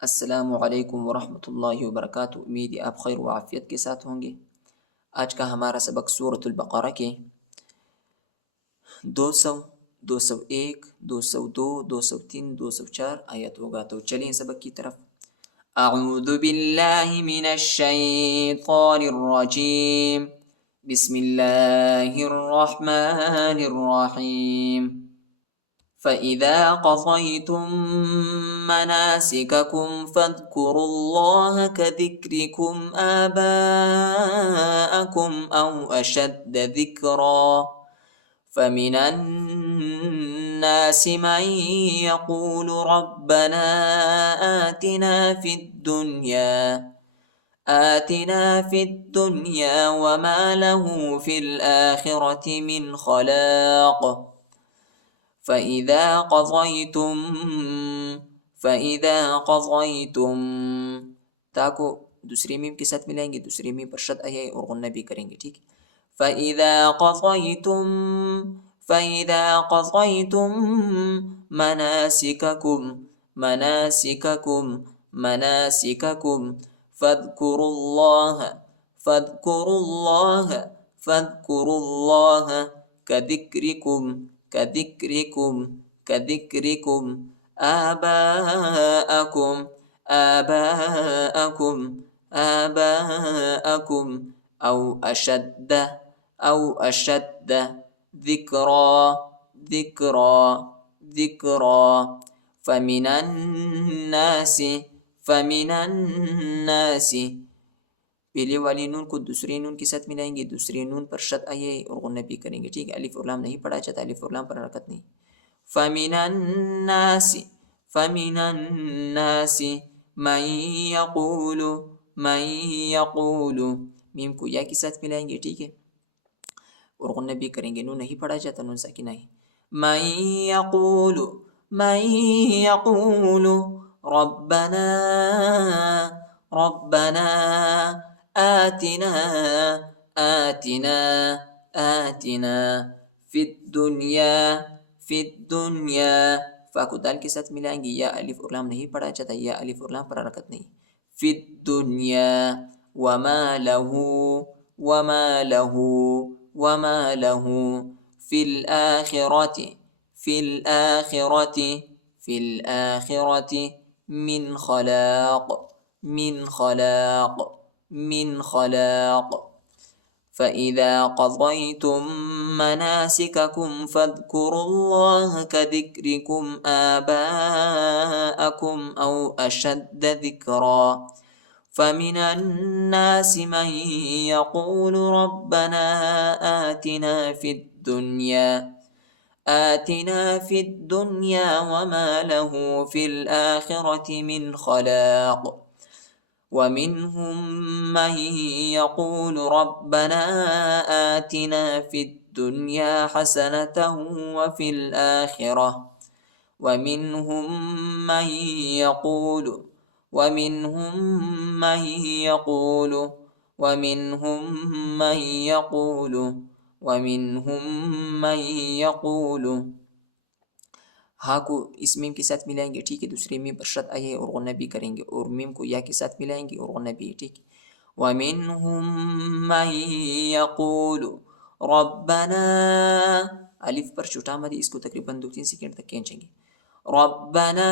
अस्सलामुअलैकुम वरहमतुल्लाहि वबरकातुहू। उम्मीद है आप खैर व आफियत के साथ होंगे। आज का हमारा सबक सूरतुल बक़रा के 200, 201, 202, 203, 204 आयत होगा। तो चलिए सबक की तरफ। अऊज़ु बिल्लाहि मिनश शैतानिर रजीम। बिस्मिल्लाहिर रहमानिर रहीम। فإذا قضيتم مناسككم فاذكروا الله كذكركم آباءكم أو أشد ذكرا فمن الناس من يقول ربنا آتنا في الدنيا وما له في الآخرة من خلاق فإذا قضيتم ताको दूसरी मीम के साथ मिलाएंगे, दूसरी मीम पर शद है और गुन्ना भी करेंगे। ठीक है। فإذا قضيتم مناسككم فاذكروا الله كذكركم آباءكم أو أشد ذكرا فمن الناس पहले वाली नून को दूसरी नून के साथ मिलाएंगे, दूसरी नून पर शद आए और गुन्ना भी करेंगे। ठीक है। अलिफ और लाम नहीं पढ़ा जाता, अलिफ और लाम पर हरकत नहीं। फमिनन्नास मन यक़ूलु मीम को या के साथ मिलाएंगे। ठीक है। और गुन्ना भी करेंगे। नून नहीं पढ़ा जाता, नून साकिना है। मन यक़ूलु रब्बना आतिना फिद्दुनिया फा को दाल के साथ मिलाएंगे। या अलिफ और लाम नहीं पढ़ा जाता, या अलिफ और लाम पर हरकत नहीं। फिद्दुनिया वमा लहू फिल आखिरति मिन खलाक। فإذا قضيتم مناسككم فاذكروا الله كذكركم آباءكم أو أشد ذكرا فمن الناس من يقول ربنا آتنا في الدنيا وما له في الآخرة من خلاق ومنهم من يقول ربنا آتنا في الدنيا حسنة وفي الآخرة ومنهم من يقول हाँ को इस मीम के साथ मिलाएंगे। ठीक है। दूसरी मीम पर शद आए और गुन्ना भी करेंगे, और मीम को या के साथ मिलाएंगे और गुन्ना भी। ठीक है। वमिनहुम मन यक़ूलु रब्बना अलिफ पर छोटा मद, इसको तकरीबन 2-3 सेकंड तक खींचेंगे। रब्बना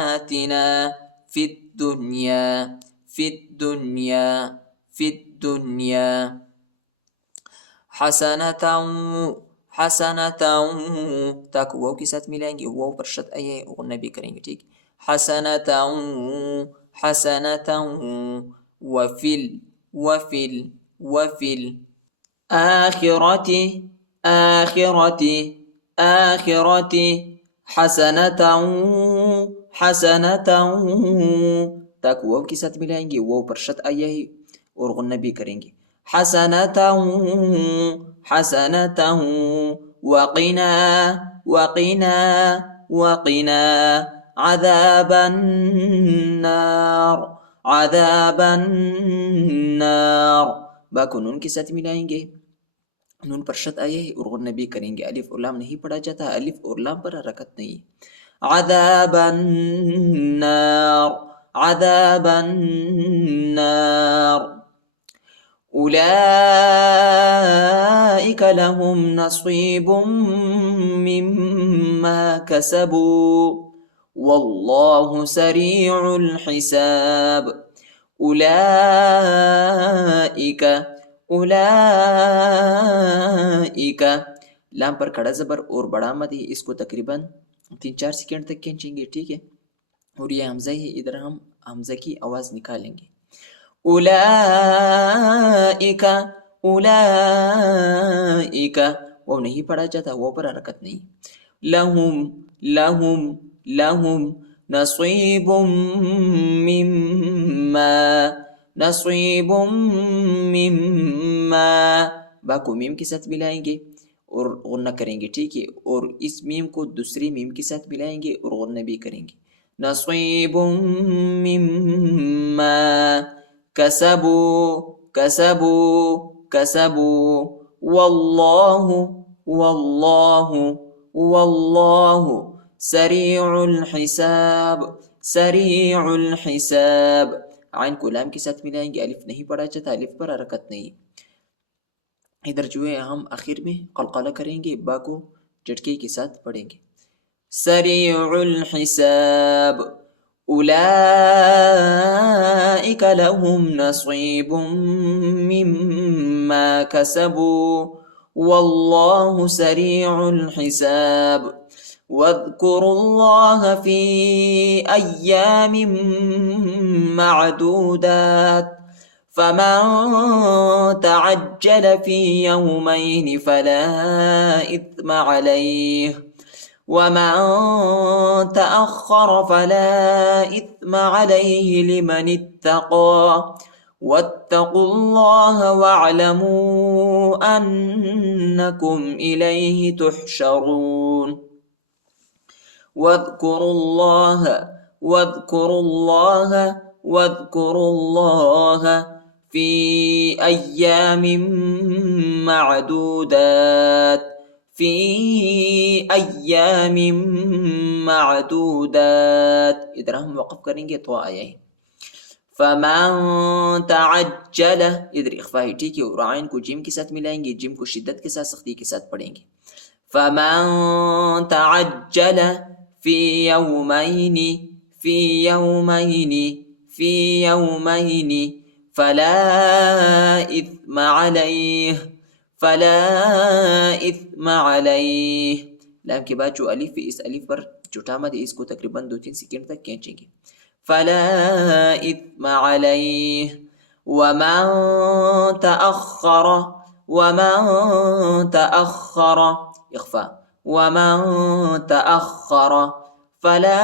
आतिना फिद्दुनिया हसनतन ताको वाव के साथ मिलाएंगे, वाव पर शद आए और गुन्ना भी करेंगे। ठीक। हसनतन वफिल आखिरति हसनतन ताको वाव के साथ मिलाएंगे, वाव पर शद आए और गुन्ना भी करेंगे। हसनतन वक़िना अज़ाबन्नार बा को नून के साथ मिलाएंगे, नून पर शद आया है और गुन्ना भी करेंगे। अलिफ और लाम नहीं पढ़ा जाता, अलिफ और लाम पर हरकत नहीं। अज़ाबन्नार, अज़ाबन्नार। उलाइक लहुम नसीबुम मिम्मा कसबू वल्लाहु सरीउल हिसाब। उलाइक, उलाइक, लाम पर खड़ा जबर और बड़ा मद है, इसको तकरीबन 3-4 सेकंड तक खींचेंगे, ठीक है। और ये हमजा है, इधर हम हमजा की आवाज निकालेंगे। उलाइका, उलाइका, वो नहीं पढ़ा जाता, वो पर हरकत नहीं। लहुम, लहुम, लहुम नसीबुम मिम्मा, नसीबुम मिम्मा। बा को मीम के साथ मिलाएंगे और गुन्ना करेंगे, ठीक है। और इस मीम को दूसरी मीम के साथ मिलाएंगे और गुन्ना भी करेंगे। नसीबुम मिम्मा कसबू, कसबू, कसबू। वल्लाहु, वल्लाहु, वल्लाहु सरीउल हिसाब, सरीउल हिसाब। आइन को लाम के साथ मिलाएंगे, अलिफ नहीं पढ़ा जाता, अलिफ पर हरकत नहीं। इधर जो है हम आखिर में कलकला करेंगे, बा को झटके के साथ पढ़ेंगे। सरीउल हिसाब। उलाइक लहुम नसीबुम मिम्मा कसबू वल्लाहु सरीउल हिसाब। वज़्कुरुल्लाह फी अय्यामिन मअदूदात फमन तअज्जल फी यौमैन फला इत्म अलैहि वमन तअख्खर फला इत्म अलैहि लिमन इत्तक़ा वत्तक़ुल्लाह वअलमू अन्नकुम इलैहि तुहशरून। वज़्कुरुल्लाह, वज़्कुरुल्लाह, वज़्कुरुल्लाह फी अय्यामिन मअदूदात, फी अय्यामिन मअदूदात। इधर हम वक़फ़ करेंगे तो आया है। फमन तअज्जल, इधर इख्फा है, ठीक है। और आइन को जिम के साथ मिलाएंगे, जिम को शिद्दत के साथ, सख्ती के साथ पढ़ेंगे। फमन तअज्जल फी यौमैन, फी यौमैन, फी यौमैन फला इत्म अलैहि, फला इत्म अलैहि। लाम के बाद जो अलिफ है, इस अलिफ पर झूठा मद है, इसको तकरीबन 2-3 सेकंड तक खींचेंगे। फला इत्म अलैहि वमन तअख्खर, वमन तअख्खर, इख्फा, वमन तअख्खर फला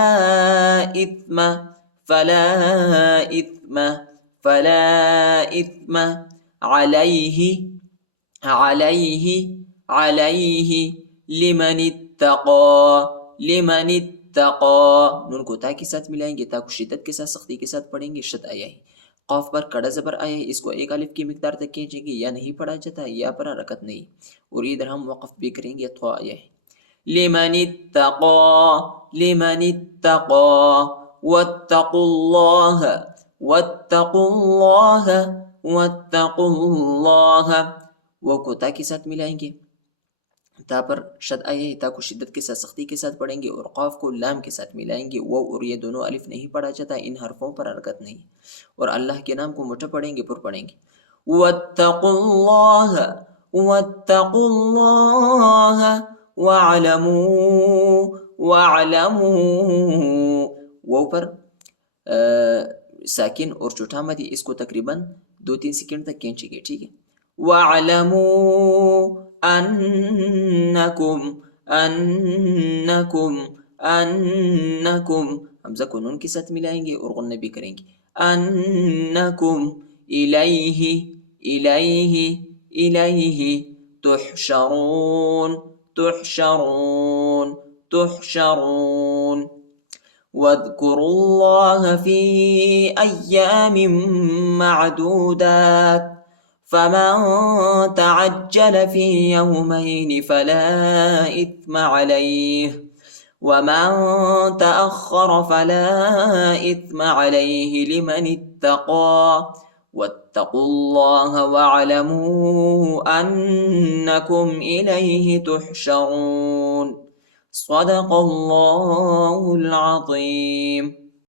इत्म, फला इत्म, फला इत्म अलैहि, अलैहि, अलैहि लिमन इत्तक़ा, लिमन इत्तक़ा। नून को ता के साथ मिलाएंगे, ता को शिद्दत के साथ, सख्ती के साथ पढ़ेंगे। शद आया है। क़ाफ पर कड़ा ज़बर आया है, इसको एक अलिफ की मिक़दार तक खींचेंगे, या नहीं पढ़ा जाता, या पर हरकत नहीं। और इधर हम वक़फ़ भी करेंगे, तो आया है। लिमन इत्तक़ा, लिमन इत्तक़ा वत्तक़ुल्लाह, वत्तक़ुल्लाह, वत्तक़ुल्लाह। वो को ता के साथ मिलाएंगे, ता पर शद आया है, ता को शिद्दत के साथ, सख्ती के साथ पढ़ेंगे। और क़ाफ को लाम के साथ मिलाएंगे। वो और ये दोनों अलिफ नहीं पढ़ा जाता, इन हरफों पर हरकत नहीं। और अल्लाह के नाम को मुठा पढ़ेंगे, पुर पढ़ेंगे। वत्तक़ुल्लाह, वत्तक़ुल्लाह वअलमू, वअलमू। वो पर साकिन और चौथा मद, इसको तकरीबन 2-3 सेकंड तक खींचेंगे, ठीक है। वअलमू अन्नकुम, अन्नकुम, अन्नकुम। हमज़ा को नून के साथ मिलाएंगे और गुन्ना भी करेंगे। अन्नकुम इलैहि, इलैहि, इलैहि तुहशरून, तुहशरून, तुहशरून। वज़्कुरुल्लाह फी अय्यामिन मअदूदात فمن تعجل في يومين فلا إثم عليه ومن تأخر فلا إثم عليه لمن اتقى واتقوا الله واعلموا أنكم إليه تحشرون. صدق الله العظيم.